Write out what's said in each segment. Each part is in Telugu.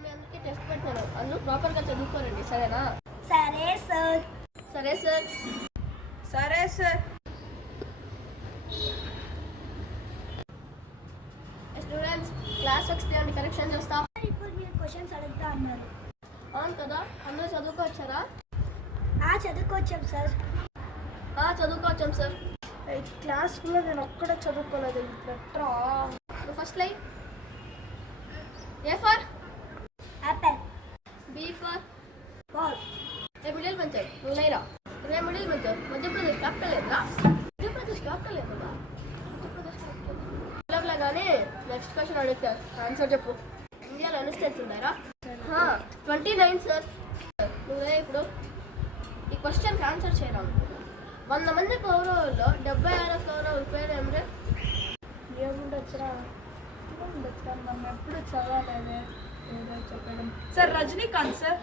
మీ అందుకే టెస్ట్ పెడతాను, అందరూ ప్రాపర్గా చదువుకోరండి, సరేనా? సరే సార్. సరే సార్. సరే సార్. స్టూడెంట్స్ క్లాస్ వస్తే అండి కరెక్షన్ చేస్తాం. ఇప్పుడు మీరు క్వశ్చన్స్ అడుగుతా అన్నారు. అవును కదా, అందరూ చదువుకోవచ్చారా? చదువుకోవచ్చాం సార్. చదువుకోవచ్చాం సార్. క్లాస్లో నేను ఒక్కడే చదువుకోలేదు. పెట్టరా first line. A for Apple. B for ball. A middle bencher నువ్వు లేరా? రే మిడిల్ బెంచర్ మధ్యప్రదేశ్ క్యాపిటల్ లేదా? మధ్యప్రదేశ్ క్యాపిటల్ లేదా? కానీ నెక్స్ట్ క్వశ్చన్ అడుగుతారు, ఆన్సర్ చెప్పు. ఇండియాలో ఎన్ని స్టేట్స్ ఉన్నారా? 29 సార్. నువ్వే ఇప్పుడు ఈ క్వశ్చన్కి ఆన్సర్ చేయడం. 100 మంది కౌరవుల్లో 76 కౌరవుల పేరు ఏమిటి? ఏముండొచ్చురా, మనం ఎప్పుడు చదవలేదే. ఏదో చెప్పడం సార్. రజనీకాంత్ సార్.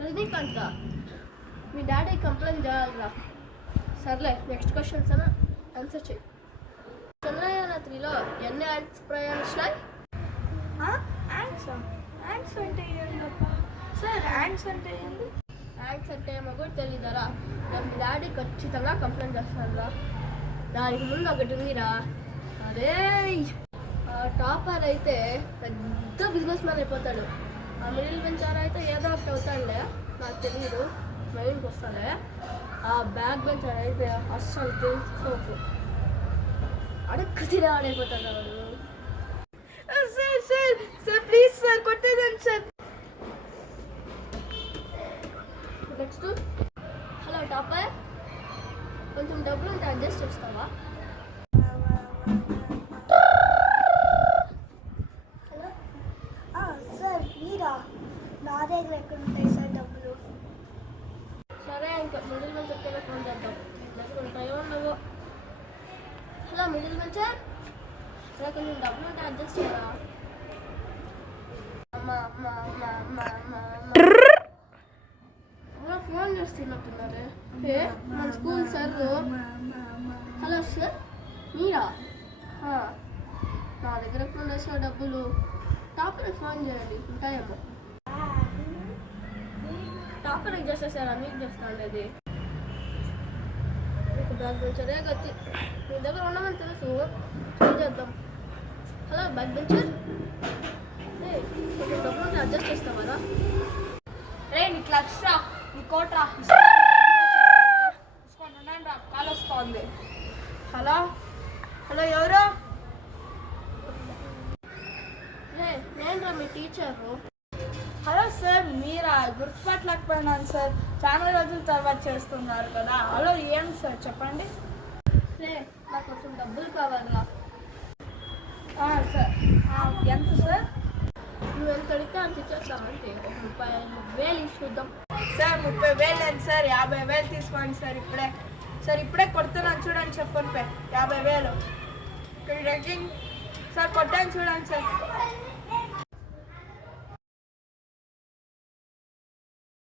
రజనీకాంత్ మీ డాడీ కంప్లైంట్ చేయాలిరా. సర్లే నెక్స్ట్ క్వశ్చన్స్ అన్న ఆన్సర్ చేయి. చంద్రయాన 3లో ఎన్ని యాంట్స్ ప్రయాణించినాయి? యాంట్స్ అంటే ఏంటప్ప సార్? యాంట్స్ అంటే ఏంటి? యాంట్స్ అంటే ఏమో కూడా తెలియదరా. నాకు మీ డాడీ ఖచ్చితంగా కంప్లైంట్ చేస్తానురా. దానికి ముందు ఒకటి ఉందిరా, అదే టాపర్ అయితే పెద్ద బిజినెస్ మ్యాన్ అయిపోతాడు. ఆ మిడిల్ బెంచర్ అయితే ఏదో ఒకటి అవుతాడులే, నాకు తెలియదు, మైండ్కి వస్తాడే. ఆ బ్యాక్ బెంచర్ అయితే అస్సలు తెలుసుకోకు, అడుక్కు తినేవాడైపోతాడు వాడు. Sir sir sir please sir, కొట్టేదండి సార్. నెక్స్ట్. హలో టాపర్, కొంచెం డబ్బులు ఉంటే అడ్జస్ట్ చేస్తావా? హలో సార్, మీరా? నా దగ్గర ఎక్కడ ఉంటాయి సార్ డబ్బులు? సరే ఇంకా మిడిల్ బెంచర్కి ఫోన్ చేద్దాం, దగ్గర ఉంటాయో ఉండవో. హలో మిడిల్ బెంచర్, సరే కొంచెం డబ్బులు ఉంటే అడ్జస్ట్ చేయరా? ఫోన్ చేస్తున్నట్టున్నారే. మన స్కూల్ సార్. హలో సార్, మీరా? నా దగ్గర ఫోన్ చేసిన డబ్బులు టాపర్కి ఫోన్ చేయండి, ఉంటాయేమో. టాపర్కి చేసేసారా? మీకు చేస్తాను అది. మీకు బ్యాక్ బెంచరే గతి, మీ దగ్గర ఉండమని తెలుసు, చేద్దాం. హలో బ్యాక్ బెంచర్, కొంచెం డబ్బులు అడ్జస్ట్ చేస్తావా? రే నీ క్లచ్ రా, నీ కోట్ రా, రా, కాల్ వస్తుంది. హలో హలో, ఎవరు? నేను మీ టీచరు. హలో సార్, మీరా? గుర్తుపట్టలేకపోయినాను సార్, చాలా రోజుల తర్వాత చేస్తున్నారు కదా. హలో ఏం సార్ చెప్పండి. నాకు కొంచెం డబ్బులు కావాలా? సార్ ఎంత సార్? నువ్వు ఎంత అడిగితే అంత ఇచ్చేస్తామంటే ఒక 35,000 ఇచ్చుద్దాం. సార్ 30,000 లేదు సార్, 50,000 తీసుకోండి సార్. ఇప్పుడే సార్, ఇప్పుడే కొడుతున్నాను చూడండి సార్, ఫోన్పే 50,000. సార్ కొట్టాను చూడండి సార్.